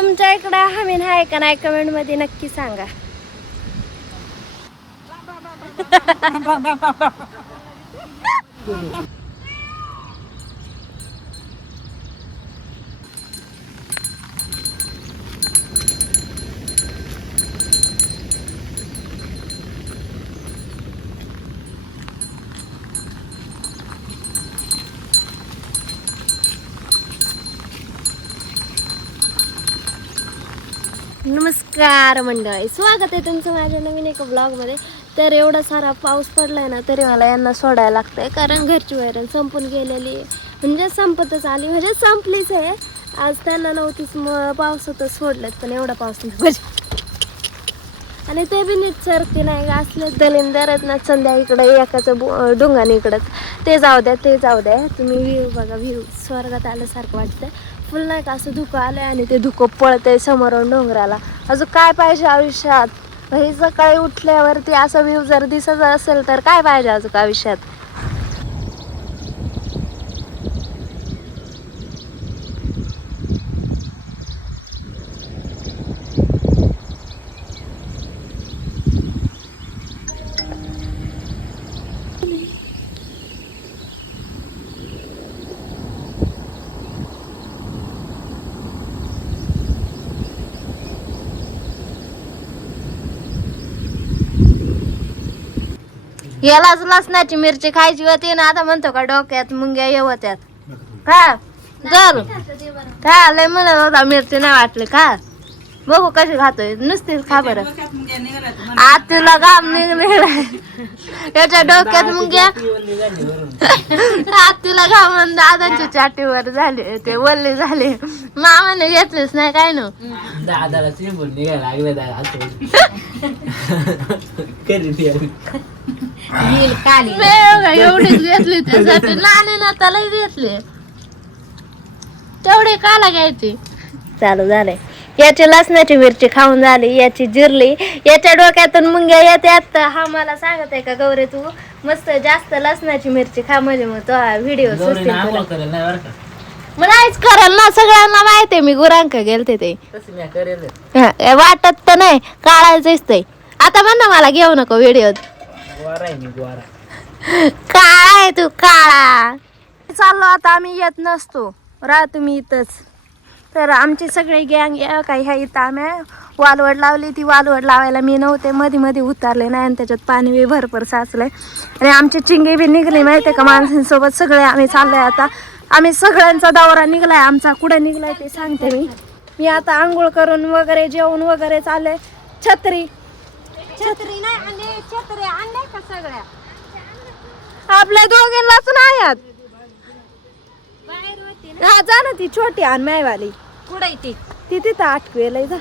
तुमच्या इकडे हमीन आहे का नाही कमेंट मध्ये नक्की सांगा. नमस्कार मंडळी, स्वागत आहे तुमचं माझ्या नवीन एका ब्लॉगमध्ये. तर एवढा सारा पाऊस पडलाय ना, तरी मला यांना सोडायला लागतंय कारण घरची वैरण संपून गेलेली, म्हणजे संपतच आली, म्हणजे संपलीच आहे. आज त्यांना नव्हतीच पावसातच सोडलेत, पण एवढा पाऊस नाही आणि ते बी नीट सरते नाही असले दलिंदर आहेत ना. संध्या इकडे एकाचं डोंगाने इकडंच, ते जाऊ द्या ते जाऊ द्या. तुम्ही व्ह्यू बघा, व्ह्यू स्वर्गात आल्यासारखं वाटतंय. फुल नाही का असं धुकं आलंय आणि ते धुकं पळतंय समोरून डोंगराला. अजून काय पाहिजे आयुष्यात? हे सकाळी उठल्यावरती असं व्ह्यू जर दिसत असेल तर काय पाहिजे अजून आयुष्यात? यालाच लसणाची मिरची खायची होती ना, आता म्हणतो का डोक्यात मुंग्या येवत्यात का? जर का लय म्हणत होता मिरची नाही वाटली का? बघू कशी खातोय, नुसतीच खा बरं. आज तुला घाम निघालाय याच्या डोक्यात मुंग्या. आज तुला घाम दादाच्या चाटीवर झाले, ते वल्ले झाले. मामाने घेतलेच नाही काय ना, दादाला चिंबून निघायला लागले. एवढेच घेतले त्यासाठी, नाणे ना त्याला घेतले तेवढे काला घ्यायचे. चालू झाले याची लसणाची मिरची खाऊन झाली, याची जिरली, याच्या डोक्यातून मुंग्या येतात. हा मला सांगत आहे का गौरी, तू मस्त जास्त लसणाची मिरची खा म्हणजे मग तो व्हिडिओ नाहीच करेल ना. सगळ्यांना माहिती आहे मी गुरांक गेलते ते, वाटत तर नाही काढायचंच ते. आता म्हण मला घेऊ नको व्हिडिओ. काय तू काळा चाललो आता, आम्ही येत नसतो, राहा तुम्ही इथंच. तर आमची सगळी गँग या काही ह्या इथं आम्ही वालवड लावली. ती वालवड लावायला मी नव्हते, मध्ये मध्ये उतारले नाही आणि त्याच्यात पाणी बी भरपूर साचलंय आणि आमची चिंगी बी निघली माहिती आहे का माणसांसोबत. सगळे आम्ही चाललोय आता, आम्ही सगळ्यांचा दौरा निघलाय. आमचा कुठे निघलाय ते सांगते मी आता आंघोळ करून वगैरे जेवण वगैरे चालले. छत्री नाही आणि छत्री आणले का सगळ्या आपल्या दोघींनाच नाही आत. हा जा ना, ती छोटी आण मायवाली कुठे ती तिथं आटकेलय जा.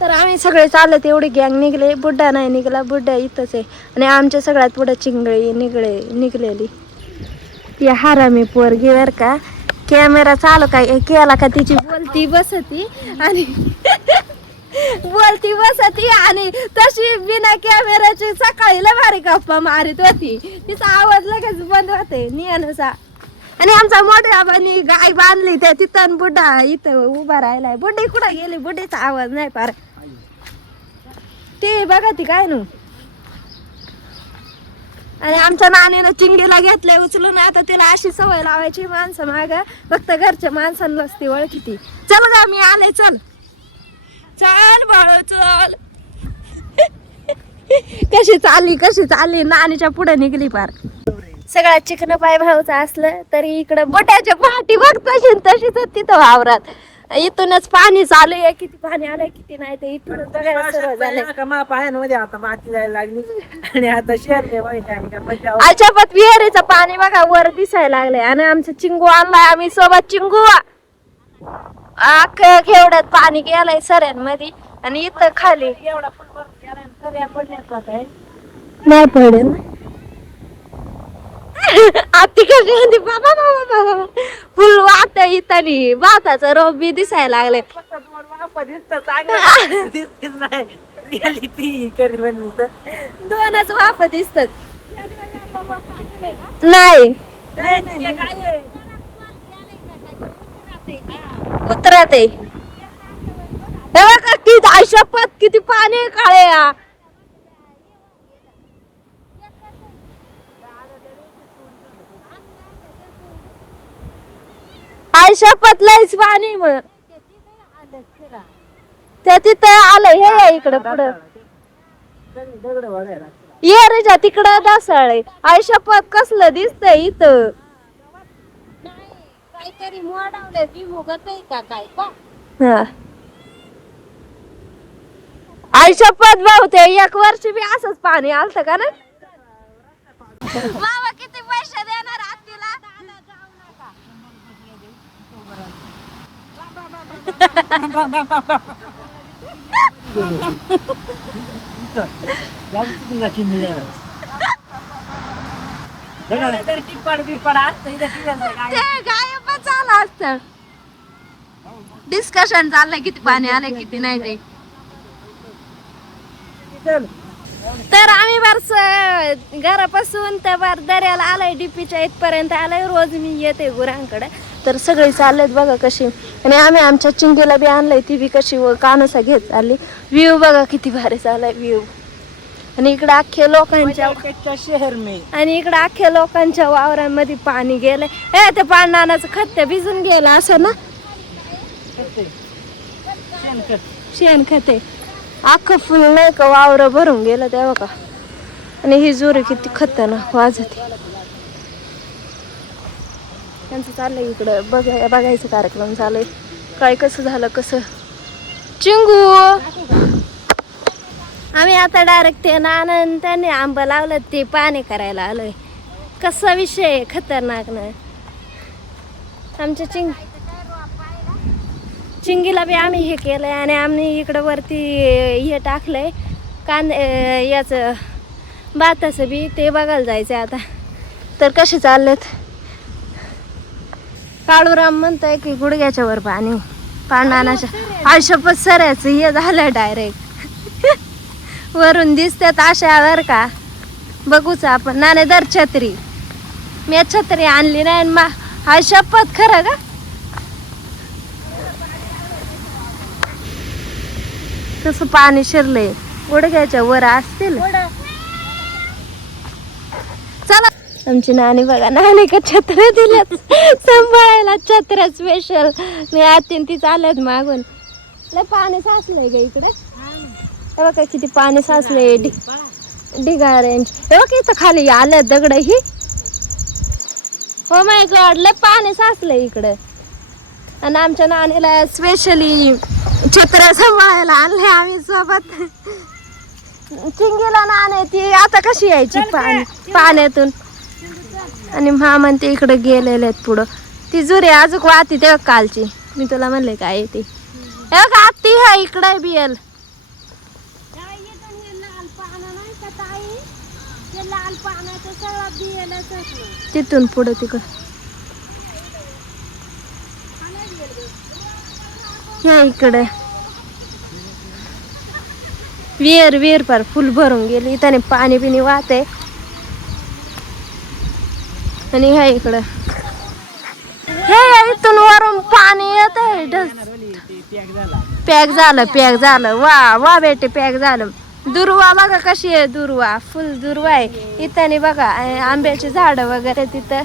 तर आम्ही सगळे चालत, एवढी गँग निघले. बुड्डा नाही निघला, बुड्डा इथंच आहे आणि आमच्या सगळ्यात पुढे चिंगळी निघलेली. या हारामी पोरगी बर का, कॅमेरा चालू काय केला का तिची बोलती बसती आणि बोलती बसती आणि तशी बिना कॅमेराची सकाळी लय भारी गप्पा मारित होती. तिचा आवाज लगेच बंद होते नियानुसा. आणि आमचा मोठ्या बाबांनी गाय बांधली त्या तिथं, बुड्डा इथं उभा राहिलाय. बुड्डी कुठं गेली? बुड्डीचा आवाज नाही पार. ते बघा ती काय नू. आणि आमच्या नानीनं चिंगीला घेतलंय उचलून. आता तिला अशी सवय लावायची माणसं माग, फक्त घरच्या माणसांनाच ती ओळखीती. चल गा मी आले, चल चल बाळ चल. कशी चालली नानीच्या पुढे निघली पार. सगळ्यात चिकन पाय भाऊचं असलं तरी इकडं बोट्याच्या पाठी बघ तशीच तिथं वावरात. इथूनच पाणी चालू आहे, किती पाणी आलंय किती नाही ते इथूनच बघायला सुरुवात झाली. पायांमध्ये आता माती जायला लागली आणि आता शहर अचापत विहिरीचं पाणी बघा वर दिसायला लागलंय. आणि आमचं चिंगू आणलाय आम्ही सोबत. चिंगू खेवड्यात पाणी गेलंय सऱ्यांमध्ये आणि इथं खाली एवढा नाही पडेल. आती कशी बाबा बाबा फुल वाट इथं भाताचं रोप बी दिसायला लागले. दोनच वाफ दिसतात. नाही कुत्र जोरात आहे. हे बघा किती आयशपथ किती पाणी आहे काळ्या. आयशपथ लयच पाणी मग त्या तिथं आलं हे इकडं पुढं दगड बघायला ये रेजा तिकडं दासाळे. आयशपथ कसलं दिसतंय इथं. काहीतरी मोडावले ती मुगत आहे का काय का. आयशपथ बहुते एक वर्ष बी असंच पाणी आलत का ना. मामा किती पैसे देणार आत्तीला. गायबच झालं असतं. डिस्कशन चाललंय किती पाणी आलंय किती नाही ते. तर आम्ही बरस घरापासून त्या बार दर्याला आलाय डीपीच्या इथपर्यंत आलाय. रोज मी येते गुरांकडे. तर सगळे चाललेत बघा कशी. आणि आम्ही आमच्या चिंगीला बी आणलंय ती बी कशी व कानोसा घेत चालली. व्ह्यू बघा किती भारी चाललाय व्ह्यू. आणि इकडे अख्ख्या लोकांच्या शहर में आणि इकडे अख्ख्या लोकांच्या वावरांमध्ये पाणी गेलंय. हे ते पाण्याचं खत भिजून गेलं असं ना. शेणखत आहे अख्खं फुल नाही का वावर भरून गेलं तेव्हा का. आणि ही जोर किती खतरनाक वाजते. त्यांचं चाललंय इकडं बघायचं कार्यक्रम चालू आहे. काय कसं झालं कसं. चिंगू आम्ही आता डायरेक्ट ते नानन त्याने आंबा लावलं ते पाणी करायला आलोय. कसा विषय आहे खतरनाक ना. आमच्या चिंगीला बी आम्ही हे केलंय. आणि आम्ही इकडं वरती हे टाकलंय याचं भाताचं बी ते बघायला जायचंय आता. तर कसे चाललेत. काळूराम म्हणतोय की गुडघ्याच्या वर पाणी पाण्याच्या. आयशपथ सऱ्याचं हे झालं डायरेक्ट. वरून दिसतात अशावर का बघूच आपण. नाने दर छत्री मी छत्री आणली नाही मा. आयशपथ खरं का. कसं पाणी शिरले गुडघ्याच्या वर असतील. चला आमची नानी बघा नानी का छत्र्या दिल्यात सांभाळायला. छत्र्या स्पेशल मी आतीन ती चालत मागून. लय पाणी साचलंय ग इकडे. हे बघा किती पाणी साचले ढिगाऱ्यांची. हे बघा इथं खाली आल्या दगड ही. हो माय गॉड लय पाणी साचलंय इकडं. आणि आमच्या नानीला स्पेशली छत्र्या सांभाळायला आणले आम्ही सोबत. चिंगीला नाणे ती आता कशी यायची पाण्यातून. आणि मामन ते इकडे गेलेले आहेत पुढं. ती जुरी अजून वाहती तेव्हा कालची मी तुला म्हणले काय येते. हे का ती हा इकडे बियल तिथून पुढं तिकडं ह्या इकडे विहीर पर फुल भरून गेली. इथं पाणी बिनी वाहते. आणि ह्या इकडं हे इथून वरून पाणी येत आहे. पॅक झालं वा वा बेटे पॅक झालं. दुर्वा बघा कशी आहे. दुर्वा फुल दुर्वा आहे इथं. बघा आंब्याची झाडं वगैरे तिथं.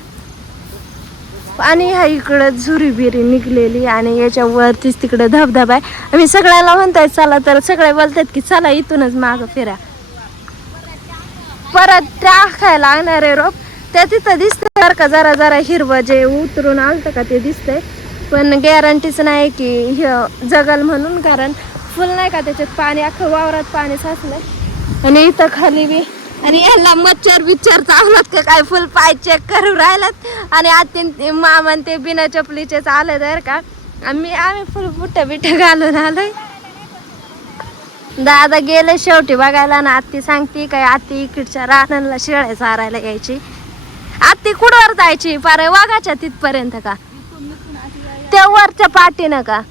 आणि ह्या इकडं झुरी बिरी निघलेली. आणि याच्या वरतीच तिकडे धबधबा आहे. आम्ही सगळ्याला म्हणताय चला तर सगळे बोलतात की चला इथूनच मागं फिरा. परत टाकायला लागणार आहे रोप. त्या तिथं दिसतंय बरं का जरा जरा हिरवं जे उतरून आलतं का ते दिसतंय. पण गॅरंटीच नाही की हे जगल म्हणून. कारण फुल नाही का त्याच्यात पाणी अख्खं वावरात पाणी साचलंय. आणि इथं खाली बी. आणि याला मच्छर बिच्छर चावलात का काय फुल पाय चेक करू राहिलात. आणि आत्तीन मामन ते बिना चपलीचे चालले तर का. आम्ही फुल बुट्ट बिट्ट घालून आलोय. दादा गेले शेवटी बघायला. ना आत्ती सांगते काय आत्ती इकडच्या रानाला शेळ्या चारायला यायची. आत्ती कुठवर जायची पार वाघाच्या तिथपर्यंत का. त्या वरच्या पाठीनं का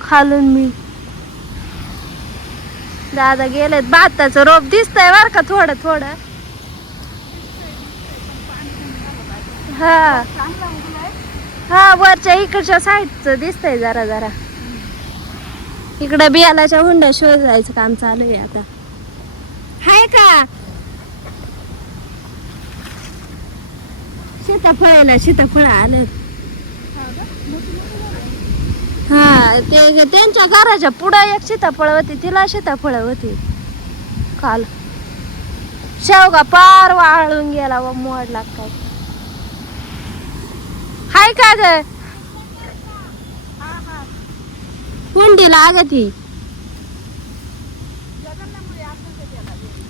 खालून मी. दादा गेलेत. भाताचं रोप दिसतंय बर का थोडं थोडं. हा हा वरच्या इकडच्या साईडचं दिसतंय जरा जरा. इकडं बियालाच्या हुंडा शोधायचं काम चालू आहे आता. हाय का सीताफळ आले. हा ते त्यांच्या घराच्या पुढं एक सीताफळ होती, तिला सीताफळ होती काल. शेवगा पार वाळून गेला व मोडला काय. हाय का ग हुंडी लागती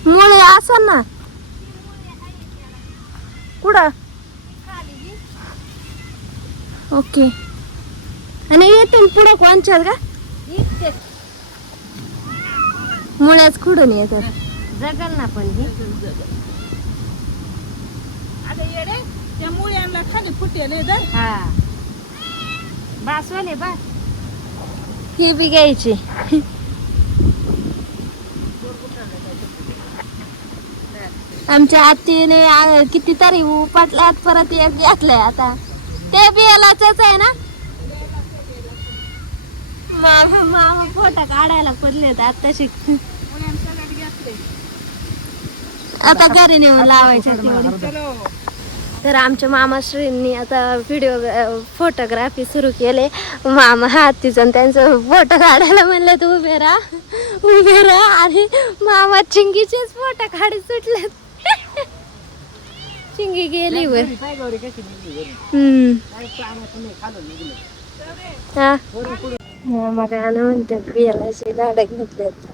मुळे असल ना कुठं. ओके. आणि येथून पुढे कोणच्यात का मुळ्याच खुडून येतात. जगल ना पण त्या मुळ्यांना खाली फुटेले हा बासवाले बा. ही बी घ्यायची. आमच्या आत्तीने कितीतरी उपटल्यात, परत एक घेतलंय आता. ते बियालाच आहे ना. मामा फोटा काढायला पडलेत आता आता घरी नेऊन लावायचे. तर आमच्या मामाश्रींनी आता व्हिडिओ फोटोग्राफी सुरू केले. मामा हातीच त्यांचं फोटो काढायला म्हणले तर उभे राहा आणि मामा चिंगीचेच फोटो काढी सुटलेत. चिंगी गेली वर. हा मग म्हणतात बियालाची झाडं घेतल्यात.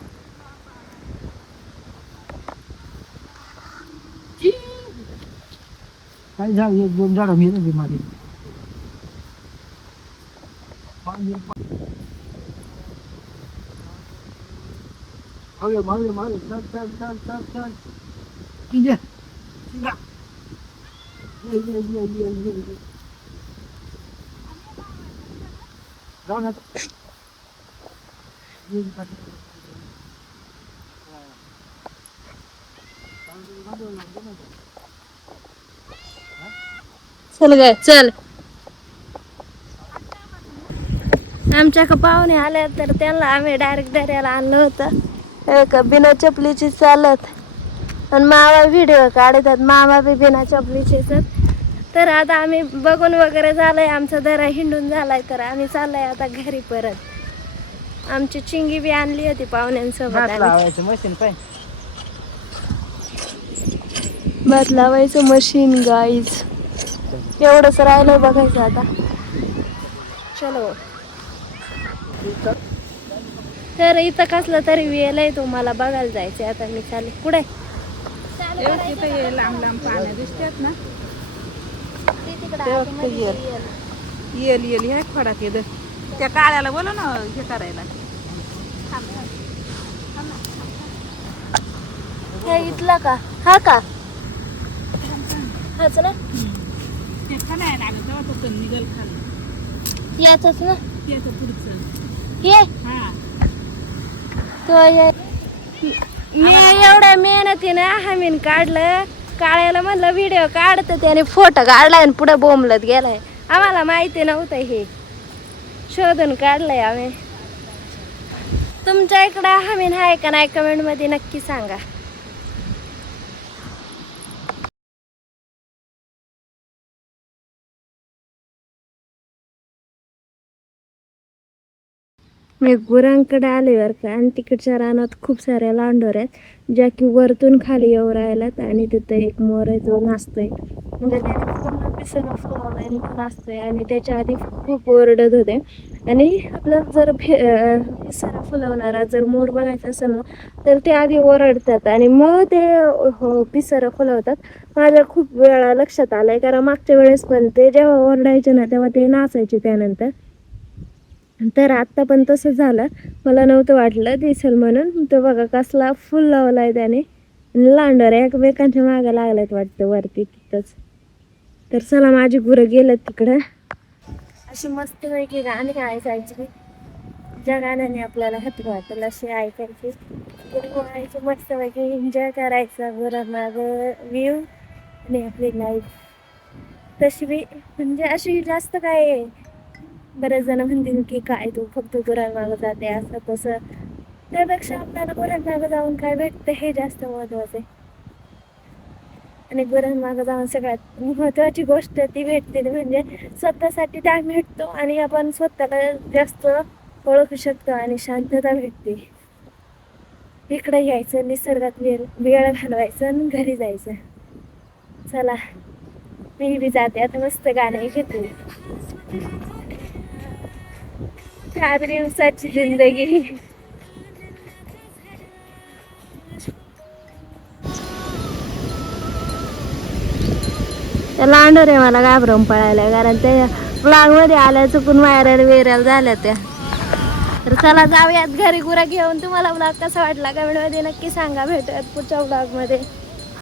काय झाड एक दोन झाड मी माझी मागे चल ग चल. आमच्या पाहुणे आले तर त्यांना आम्ही डायरेक्ट दर्याला आणलं होतं. एक बिना चपलीची चालत आणि मामा व्हिडिओ काढतात. मामा बी बिना चपलीचेच. तर आता आम्ही बघून वगैरे झालंय, आमचा दरा हिंडून झालाय. तर आम्ही चाललोय आता घरी परत. आमची चिंगी बी आणली होती पाहुण्यांसोबत. मशीन पाय भात लावायचं मशीन गाईज. एवढंच राहिलंय बघायचं आता. चलो. तर इथं कसलं तरी वेल आहे, तुम्हाला बघायला जायचंय. आता मी चालले पुढे. लांब लांब पाण्या दिसतात ना. येल ह्या खोडात येत त्या काळ्याला बोला ना हे करायला. हे इथला का हा का हाच ना. ते खायला लागलं तेव्हा तो निघल खाली याच ना. त्याचं पुढचं ये तो मी एवढ्या मेहनतीनं हमीन काढलं. काळ्याला म्हणलं व्हिडिओ काढत, त्याने फोटो काढलाय आणि पुढे बोंबलत गेलाय. आम्हाला माहिती नव्हतं, हे शोधून काढलंय आम्ही. तुमच्या इकडं हमीन आहे का नाही कमेंट मध्ये नक्की सांगा. मी गुरांकडे आले बरं का. आणि तिकडच्या रानात खूप साऱ्या लांडोर आहेत, ज्या की वरतून खाली येऊ राहिल्यात. आणि तिथं एक मोर आहे जो नाचतोय, म्हणजे त्याने पूर्ण पिसर फुलवलाय नाचतोय. आणि त्याच्या आधी खूप ओरडत होते. आणि आपलं जर पिसर फुलवणारा जर मोर बघायचा असेल ना, तर ते आधी ओरडतात आणि मग ते पिसर फुलवतात. माझ्या खूप वेळा लक्षात आलंय, कारण मागच्या वेळेस पण ते जेव्हा ओरडायचे ना, तेव्हा ते नाचायचे त्यानंतर. तर आत्ता पण तसं झालं. मला नव्हतं वाटलं दिसेल म्हणून. तो बघा कसला फुल लावलाय त्याने. लांडोर एकमेकांच्या मागं लागल्यात वाटतं वरती तिथंच. तर चला माझी गुरं गेलं तिकडं. अशी मस्त पैकी गाणी ऐकायची, ज्या गाण्याने आपल्याला हाती वाटेल अशी ऐकायची. गुरं मस्त पैकी एन्जॉय करायचा. गुरांमाग व्ह्यू आणि आपली लाईफ. तशी बी म्हणजे अशी जास्त काय, बरेच जण म्हणतील की काय तू फक्त गुरांमागं जाते असं तसं, त्यापेक्षा आपल्याला गुरांमागं जाऊन काय भेटतं हे जास्त महत्वाचं आहे. आणि गुरांमागं जाऊन सगळ्यात महत्वाची गोष्ट ती भेटते ती म्हणजे स्वतःसाठी टाइम भेटतो आणि आपण स्वतःला जास्त ओळखू शकतो आणि शांतता भेटते. इकडे यायचं, निसर्गात वेळ घालवायचं आणि घरी जायचं. चला मी बी जाते आता, मस्त गाणे घेते. 4 दिवसाची जिंदगी. त्या लांडोर आहे मला घाबरवून पळायला, कारण त्या ब्लॉग मध्ये आल्या चुकून व्हायरल विरल झाल्या त्या. तर चला जाऊयात घरी गुरा घेऊन. तुम्हाला ब्लॉग कसा वाटला कमेंट मध्ये नक्की सांगा. भेटूयात पुढच्या ब्लॉग मध्ये.